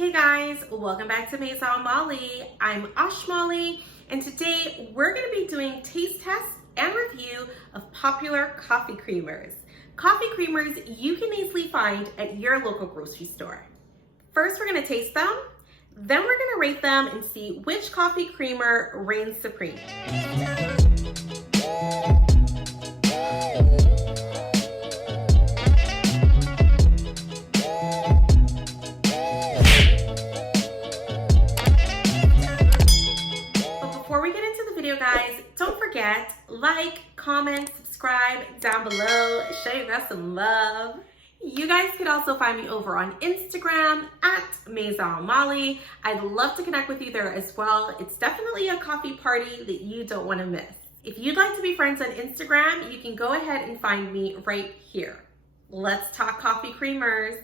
Hey guys, welcome back to Maison Malli. I'm Molli, and today we're going to be doing taste tests and review of popular coffee creamers. Coffee creamers you can easily find at your local grocery store. First, we're going to taste them, then we're going to rate them and see which coffee creamer reigns supreme. Guys, don't forget, like, comment, subscribe down below, show you guys some love. You guys could also find me over on Instagram at Maison Malli. I'd love to connect with you there as well. It's definitely a coffee party that you don't want to miss. If you'd like to be friends on Instagram, you can go ahead and find me right here. Let's talk coffee creamers.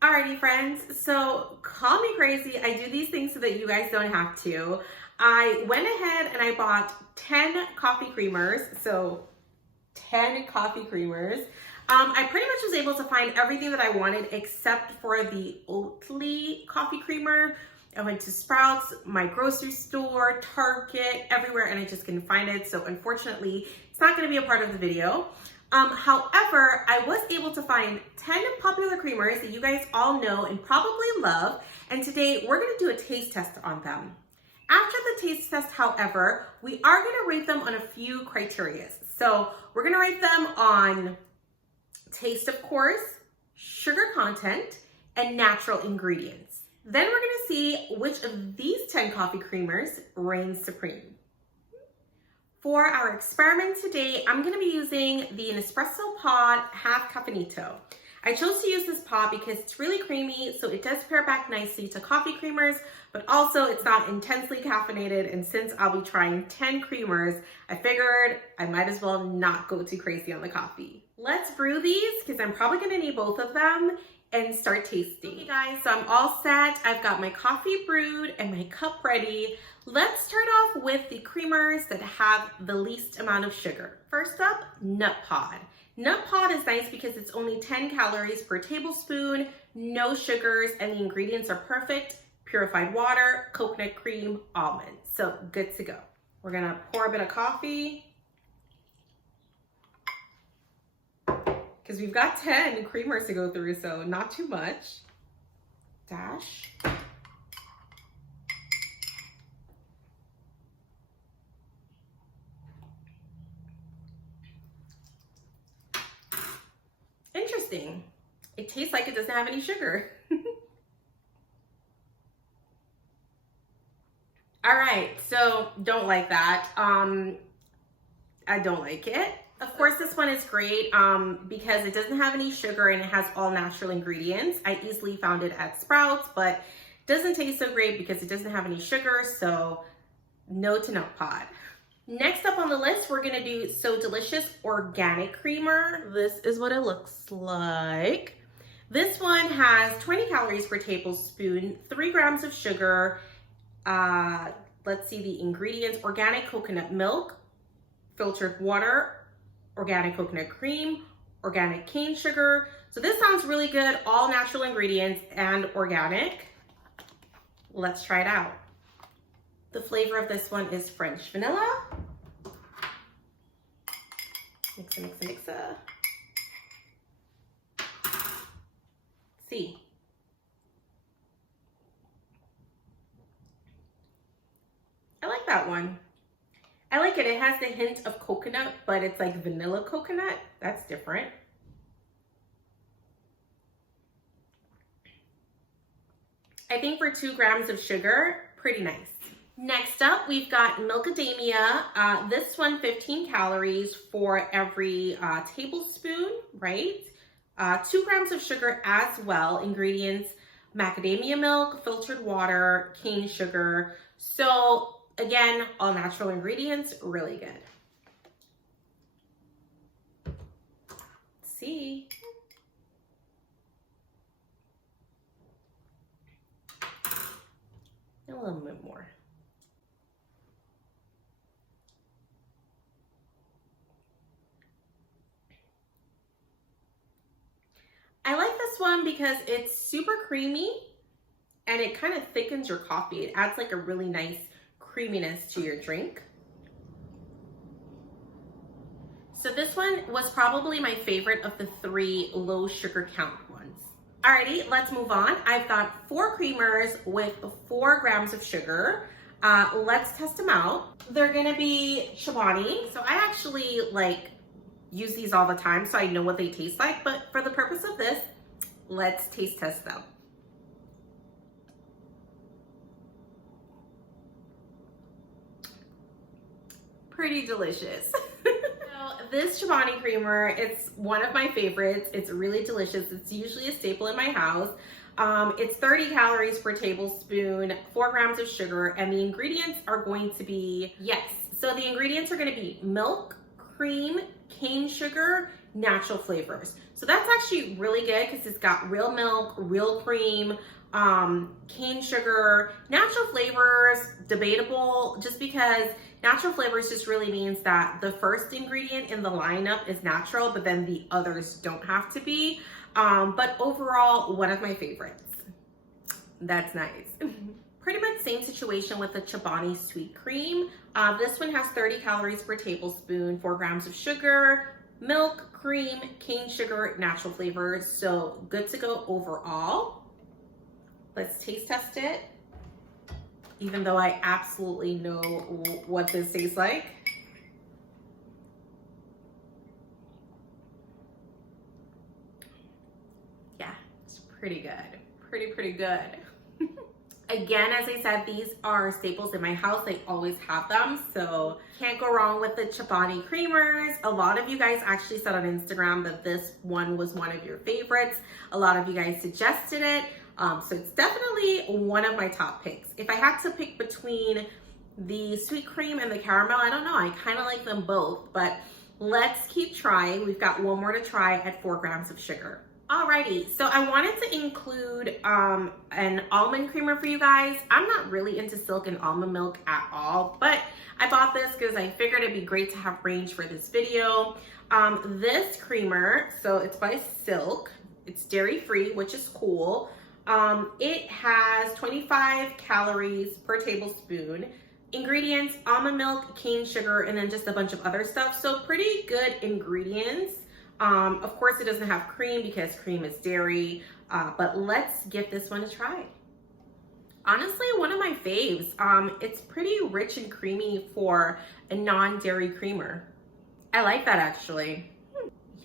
Alrighty friends, so call me crazy. I do these things so that you guys don't have to. I went ahead and I bought 10 coffee creamers, so 10 coffee creamers. I pretty much was able to find everything that I wanted except for the Oatly coffee creamer. I went to Sprouts, my grocery store, Target, everywhere, and I just couldn't find it. So unfortunately, it's not gonna be a part of the video. However, I was able to find 10 popular creamers that you guys all know and probably love. And today we're gonna do a taste test on them. After the taste test, however, we are going to rate them on a few criteria. So we're going to rate them on taste, of course, sugar content, and natural ingredients. Then we're going to see which of these 10 coffee creamers reigns supreme. For our experiment today, I'm going to be using the Nespresso pod half caffeinato. I chose to use this pod because it's really creamy, so it does pair back nicely to coffee creamers, but also it's not intensely caffeinated, and since I'll be trying 10 creamers, I figured I might as well not go too crazy on the coffee. Let's brew these because I'm probably gonna need both of them and start tasting. Okay guys, so I'm all set. I've got my coffee brewed and my cup ready. Let's start off with the creamers that have the least amount of sugar. First up, nut pod. Nut pod is nice because it's only 10 calories per tablespoon, no sugars, and the ingredients are perfect. Purified water, coconut cream, almonds. So good to go. We're gonna pour a bit of coffee because we've got 10 creamers to go through, so not too much. Dash. Interesting. It tastes like it doesn't have any sugar. All right, so don't like that. I don't like it. Of course, this one is great because it doesn't have any sugar and it has all natural ingredients. I easily found it at Sprouts, but it doesn't taste so great because it doesn't have any sugar, so no to nut pod. Next up on the list, we're gonna do So Delicious Organic Creamer. This is what it looks like. This one has 20 calories per tablespoon, 3 grams of sugar. Let's see the ingredients: organic coconut milk, filtered water, organic coconut cream, organic cane sugar. So this sounds really good, all natural ingredients and organic. Let's try it out. The flavor of this one is French vanilla. Mix, mix, mix. See. I like that one. I like it. It has the hint of coconut, but it's like vanilla coconut. That's different. I think for 2 grams of sugar, pretty nice. Next up, we've got Milkadamia. This one, 15 calories for every tablespoon, right? 2 grams of sugar as well. Ingredients: macadamia milk, filtered water, cane sugar. So again, all natural ingredients, really good. Let's see. A little bit more. I like this one because it's super creamy and it kind of thickens your coffee. It adds like a really nice creaminess to your drink. So this one was probably my favorite of the 3 low sugar count ones. Alrighty, let's move on. I've got 4 creamers with 4 grams of sugar. Let's test them out. They're gonna be Chobani. So I actually like use these all the time, so I know what they taste like, but for the purpose of this, let's taste test them. Pretty delicious. So this Chobani creamer, it's one of my favorites. It's really delicious. It's usually a staple in my house. It's 30 calories per tablespoon, 4 grams of sugar, and the ingredients are going to be, so the ingredients are going to be milk, cream, cane sugar, natural flavors. So that's actually really good because it's got real milk, real cream, cane sugar. Natural flavors, debatable, just because natural flavors just really means that the first ingredient in the lineup is natural, but then the others don't have to be. But overall, one of my favorites. That's nice. Pretty much same situation with the Chobani sweet cream. This one has 30 calories per tablespoon, 4 grams of sugar, milk, cream, cane sugar, natural flavors. So good to go overall. Let's taste test it. Even though I absolutely know what this tastes like. Yeah, it's pretty good. Pretty good. Again, as I said, these are staples in my house. I always have them, so can't go wrong with the Chobani creamers. A lot of you guys actually said on Instagram that this one was one of your favorites. A lot of you guys suggested it. So it's definitely one of my top picks. If I had to pick between the sweet cream and the caramel, I don't know. I kind of like them both, but let's keep trying. We've got one more to try at 4 grams of sugar. Alrighty, so I wanted to include an almond creamer for you guys. I'm not really into silk and almond milk at all, but I bought this because I figured it'd be great to have range for this video. This creamer, so it's by Silk. It's dairy-free, which is cool. It has 25 calories per tablespoon. Ingredients, almond milk, cane sugar, and then just a bunch of other stuff. So pretty good ingredients. Of course, it doesn't have cream because cream is dairy, but let's give this one a try. Honestly, one of my faves. It's pretty rich and creamy for a non-dairy creamer. I like that actually.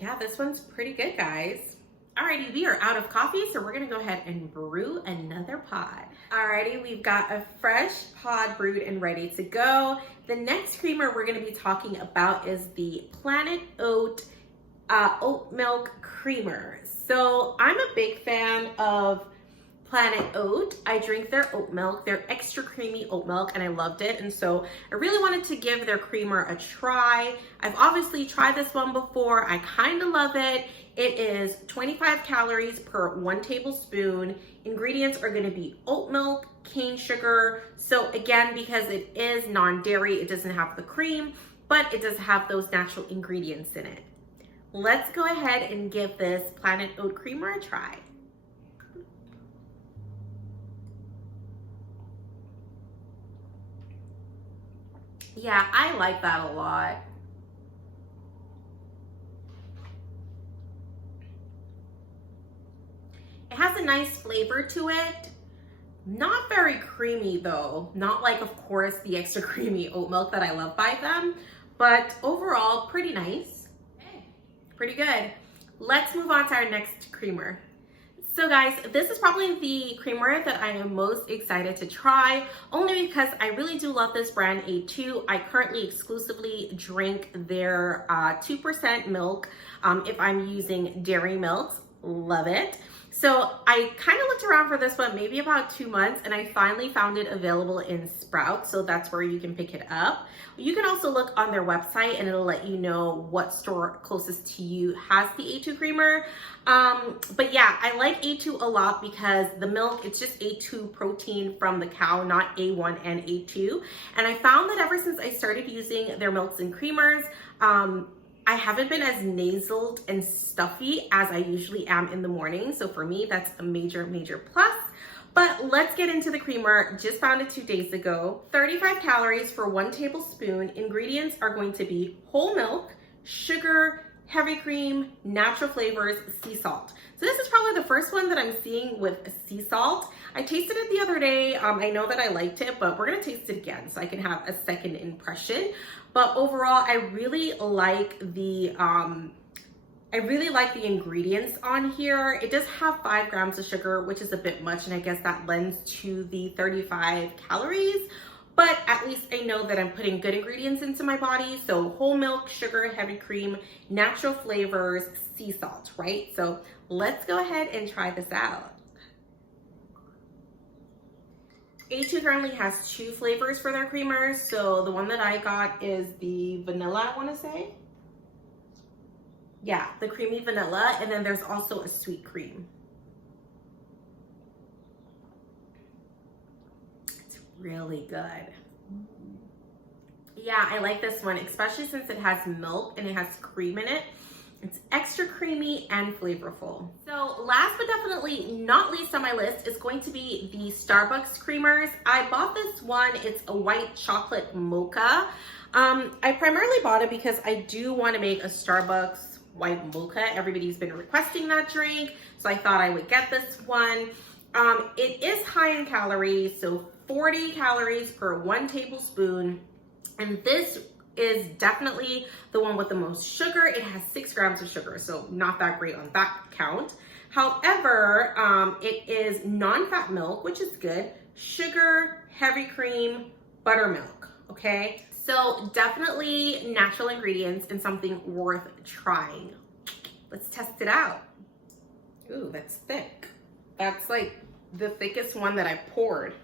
Yeah, this one's pretty good, guys. Alrighty, we are out of coffee, so we're gonna go ahead and brew another pod. Alrighty, we've got a fresh pod brewed and ready to go. The next creamer we're gonna be talking about is the Planet Oat oat milk creamer. So I'm a big fan of Planet Oat. I drink their oat milk, their extra creamy oat milk, and I loved it. And so I really wanted to give their creamer a try. I've obviously tried this one before. I kind of love it. It is 25 calories per 1 tablespoon. Ingredients are going to be oat milk, cane sugar. So again, because it is non-dairy, it doesn't have the cream, but it does have those natural ingredients in it. Let's go ahead and give this Planet Oat creamer a try. Yeah, I like that a lot. It has a nice flavor to it. Not very creamy though. Not like, of course, the extra creamy oat milk that I love by them, but overall pretty nice. Pretty good. Let's move on to our next creamer. So guys, this is probably the creamer that I am most excited to try, only because I really do love this brand, A2. I currently exclusively drink their 2% milk if I'm using dairy milks. Love it. So I kind of looked around for this one maybe about 2 months, and I finally found it available in Sprouts, so that's where you can pick it up. You can also look on their website and it'll let you know what store closest to you has the A2 creamer. But yeah, I like A2 a lot because the milk, it's just A2 protein from the cow, not A1 and A2. And I found that ever since I started using their milks and creamers, I haven't been as nasaled and stuffy as I usually am in the morning. So for me, that's a major, major plus. But let's get into the creamer. Just found it 2 days ago. 35 calories for 1 tablespoon. Ingredients are going to be whole milk, sugar, heavy cream, natural flavors, sea salt. So this is probably the first one that I'm seeing with sea salt. I tasted it the other day. I know that I liked it, but we're gonna taste it again so I can have a second impression. But overall, I really like the ingredients on here. It does have 5 grams of sugar, which is a bit much, and I guess that lends to the 35 calories. But at least I know that I'm putting good ingredients into my body. So whole milk, sugar, heavy cream, natural flavors, sea salt, right? So let's go ahead and try this out. A2 currently has 2 flavors for their creamers. So the one that I got is the vanilla, I wanna say. Yeah, the creamy vanilla, and then there's also a sweet cream. It's really good. Yeah, I like this one, especially since it has milk and it has cream in it. It's extra creamy and flavorful. So last but definitely not least on my list is going to be the Starbucks creamers. I bought this one, it's a white chocolate mocha. I primarily bought it because I do want to make a Starbucks white mocha. Everybody's been requesting that drink, so I thought I would get this one. It is high in calories, so 40 calories per 1 tablespoon, and this is definitely the one with the most sugar. It has 6 grams of sugar, so not that great on that count. However, it is non-fat milk, which is good, sugar, heavy cream, buttermilk, okay? So definitely natural ingredients and something worth trying. Let's test it out. Ooh, that's thick. That's like the thickest one that I poured.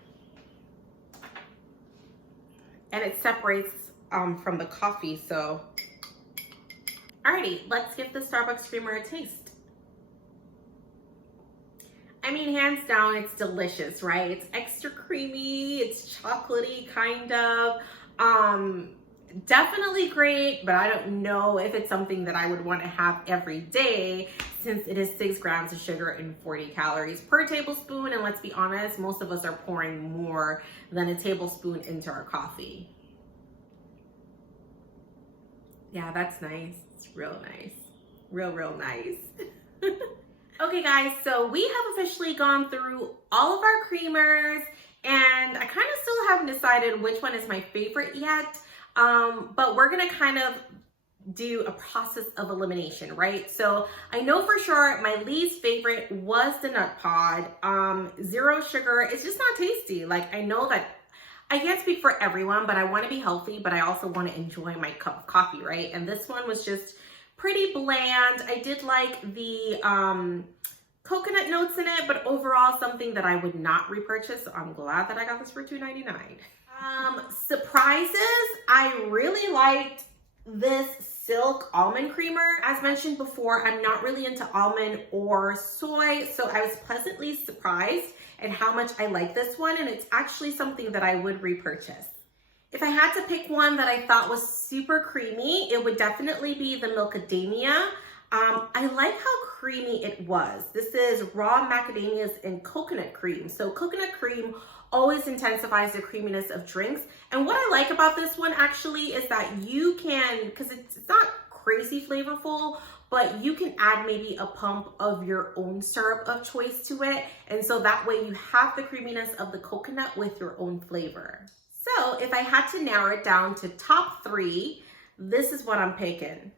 And it separates from the coffee, so. Alrighty, let's give the Starbucks creamer a taste. I mean, hands down, it's delicious, right? It's extra creamy, it's chocolatey, kind of. Definitely great, but I don't know if it's something that I would want to have every day since it is 6 grams of sugar and 40 calories per tablespoon. And let's be honest, most of us are pouring more than a tablespoon into our coffee. Yeah, that's nice. It's real nice. Real nice. Okay guys, so we have officially gone through all of our creamers, and I kind of still haven't decided which one is my favorite yet, but we're gonna kind of do a process of elimination, right? So I know for sure my least favorite was the nut pod. 0 sugar, it's just not tasty. Like, I know that I can't speak for everyone, but I want to be healthy, but I also want to enjoy my cup of coffee, right? And this one was just pretty bland. I did like the coconut notes in it, but overall something that I would not repurchase. So I'm glad that I got this for $2.99. Surprises, I really liked this silk almond creamer. As mentioned before, I'm not really into almond or soy, so I was pleasantly surprised at how much I like this one, and it's actually something that I would repurchase. If I had to pick one that I thought was super creamy, it would definitely be the Milkademia. I like how creamy it was. This is raw macadamias and coconut cream. So coconut cream always intensifies the creaminess of drinks. And what I like about this one actually is that you can, because it's not crazy flavorful, but you can add maybe a pump of your own syrup of choice to it. And so that way you have the creaminess of the coconut with your own flavor. So if I had to narrow it down to top 3, this is what I'm picking.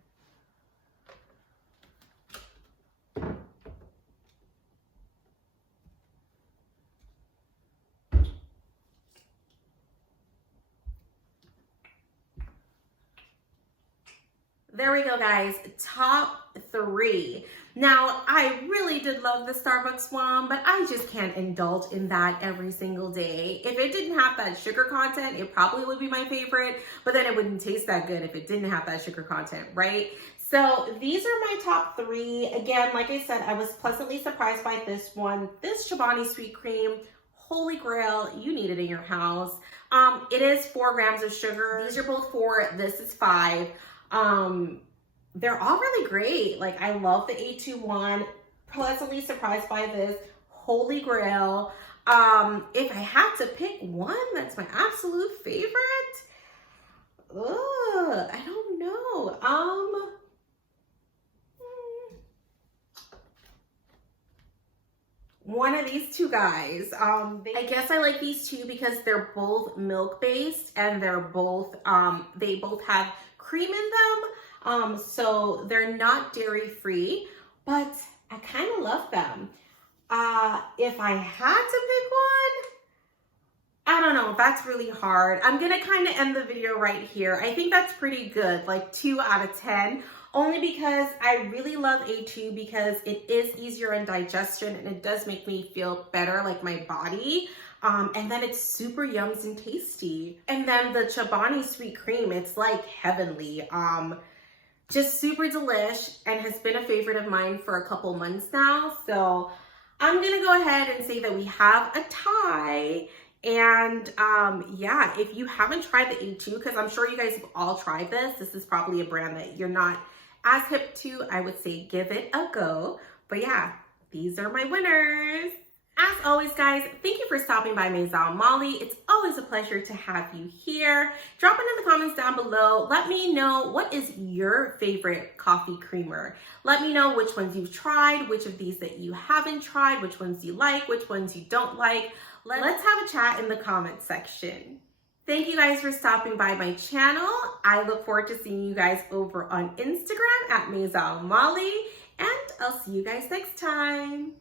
There we go, guys, top 3. Now, I really did love the Starbucks one, but I just can't indulge in that every single day. If it didn't have that sugar content, it probably would be my favorite, but then it wouldn't taste that good if it didn't have that sugar content, right? So these are my top 3. Again, like I said, I was pleasantly surprised by this one. This Chobani sweet cream, holy grail, you need it in your house. It is 4 grams of sugar. These are both 4, this is 5. They're all really great. Like, I love the A2 one, pleasantly surprised by this, holy grail. If I had to pick one that's my absolute favorite, I don't know. One of these two guys. I guess I like these two because they're both milk based and they're both they both have cream in them. So they're not dairy free, but I kind of love them. If I had to pick one, I don't know, that's really hard. I'm gonna kind of end the video right here. I think that's pretty good, like 2 out of 10. Only because I really love A2 because it is easier in digestion and it does make me feel better, like my body. And then it's super yums and tasty. And then the Chobani sweet cream, it's like heavenly. Just super delish and has been a favorite of mine for a couple months now. So I'm gonna go ahead and say that we have a tie. And yeah, if you haven't tried the A2, because I'm sure you guys have all tried this is probably a brand that you're not as hip to, I would say give it a go. But yeah, these are my winners. As always, guys, thank you for stopping by Maison Malli. It's always a pleasure to have you here. Drop it in the comments down below. Let me know, what is your favorite coffee creamer? Let me know which ones you've tried, which of these that you haven't tried, which ones you like, which ones you don't like. Let's have a chat in the comments section. Thank you guys for stopping by my channel. I look forward to seeing you guys over on Instagram at Maison Malli, and I'll see you guys next time.